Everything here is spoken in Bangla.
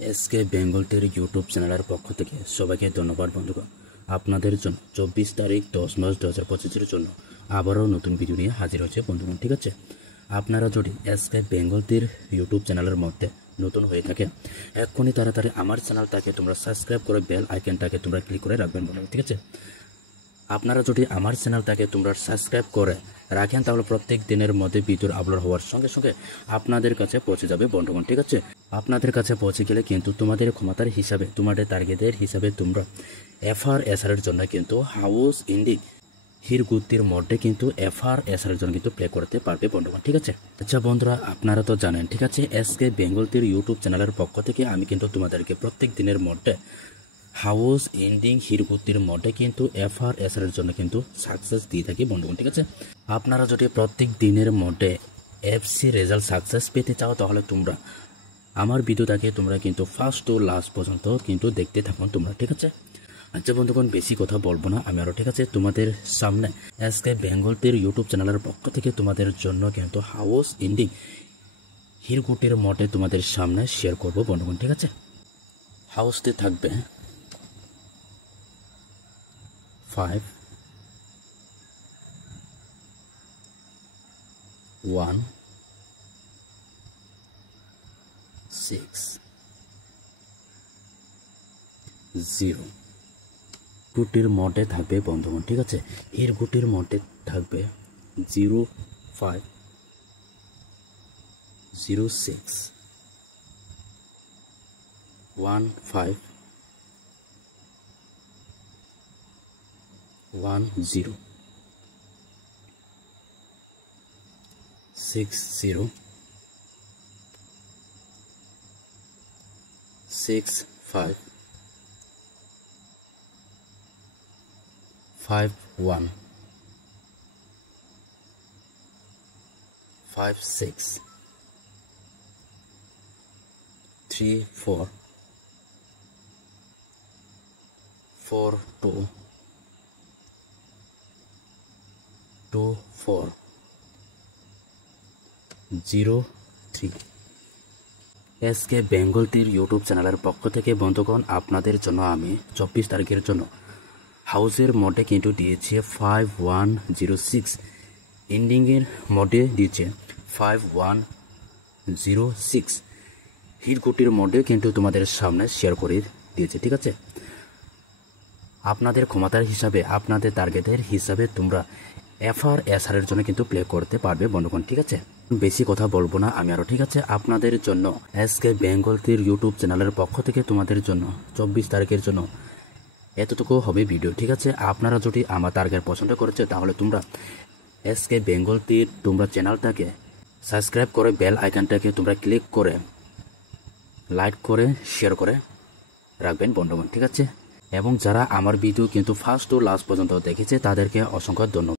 এসকে বেঙ্গল টির ইউটিউব চ্যানেলের পক্ষ থেকে সবাইকে ধন্যবাদ বন্ধুগণ। আপনাদের জন্য 24 তারিখ 10 মার্চ 2025 জন্য আবারও নতুন ভিডিও নিয়ে হাজির হয়েছে বন্ধুগণ। ঠিক আছে, আপনারা যদি এসকে বেঙ্গল টির ইউটিউব চ্যানেলের মধ্যে নতুন হয়ে থাকে এক্ষুনি তাড়াতাড়ি আমার চ্যানেলটাকে তোমরা সাবস্ক্রাইব করে বেল আইকনটাকে তোমরা ক্লিক করে রাখবেন বন্ধুগণ। ঠিক আছে, আপনারা যদি আমার চ্যানেলটাকে তোমরা সাবস্ক্রাইব করে রাখেন তাহলে প্রত্যেক দিনের মধ্যে ভিডিও আপলোড হওয়ার সঙ্গে সঙ্গে আপনাদের কাছে পৌঁছে যাবে বন্ধুগণ। ঠিক আছে, আপনাদের কাছে পৌঁছে গেলে কিন্তু তোমাদের ক্ষমতার হিসাবে তোমাদের টার্গেটের হিসাবে তোমরা FRSR এর জন্য কিন্তু হাউস ইন্ডিং হিরগুতির মধ্যে কিন্তু FRSR এর জন্য কিন্তু প্লে করতে পারবে বন্ধুগণ। ঠিক আছে, আচ্ছা বন্ধুরা, আপনারা তো জানেন ঠিক আছে, এসকে বেঙ্গল টির ইউটিউব চ্যানেলের পক্ষ থেকে আমি কিন্তু তোমাদেরকে প্রত্যেক দিনের মধ্যে হাউস এন্ডিং হিরগুতির মধ্যে কিন্তু FRSR এর জন্য কিন্তু সাকসেস দিয়ে থাকি বন্ধুগণ। ঠিক আছে, আপনারা যদি প্রত্যেক দিনের মধ্যে FC রেজাল্ট সাকসেস পেতে চাও তাহলে তোমরা আমার ভিডিওটাকে তোমরা কিন্তু ফার্স্ট টু লাস্ট পর্যন্ত কিন্তু দেখতে থাকুন তোমরা। ঠিক আছে, আচ্ছা বন্ধুগণ, বেশি কথা বলবো না আমি আরো। ঠিক আছে, তোমাদের সামনে এসকে বেঙ্গল টির ইউটিউব চ্যানেলের পক্ষ থেকে তোমাদের জন্য কিন্তু হাউস এন্ডিং হিরগুতির মধ্যে তোমাদের সামনে শেয়ার করবো বন্ধুগণ। ঠিক আছে, হাউসতে থাকবে 5 1 6 0 গুটির মধ্যে থাকবে বন্ধুগণ। ঠিক আছে, এর গুটির মধ্যে থাকবে 0 5 0 6 1 5 1 0 6 0 6 5 5 1 5 6 3 4 4 2 2 4 0 3 এসকে বেঙ্গল টির ইউটিউব চ্যানেলের পক্ষ থেকে বন্ধুগণ আপনাদের জন্য আমি 24 তারিখের জন্য হাউসের মধ্যে কিন্তু দিয়েছে 5106, এন্ডিংয়ের মধ্যে দিয়েছে 5106, হিরগুটির মধ্যে কিন্তু তোমাদের সামনে শেয়ার করে দিয়েছে। ঠিক আছে, আপনাদের ক্ষমতার হিসাবে আপনাদের টার্গেটের হিসাবে তোমরা FRSR এর জন্য কিন্তু প্লে করতে পারবে বন্ধুগণ। ঠিক আছে, বেশি কথা বলবো না আমি আরো। ঠিক আছে, আপনাদের জন্য এসকে বেঙ্গল টির ইউটিউব চ্যানেলের পক্ষ থেকে তোমাদের জন্য 24 তারিখের জন্য এতটুকু হবে ভিডিও। ঠিক আছে, আপনারা যদি আমার টার্গেট পছন্দ করেছে তাহলে তোমরা এসকে বেঙ্গল টির তোমরা চ্যানেলটাকে সাবস্ক্রাইব করে বেল আইকনটাকে তোমরা ক্লিক করে লাইক করে শেয়ার করে রাখবেন বন্ধুগণ। ঠিক আছে, এবং যারা আমার ভিডিও কিন্তু ফার্স্ট টু লাস্ট পর্যন্ত দেখেছে তাদেরকে অসংখ্য ধন্যবাদ।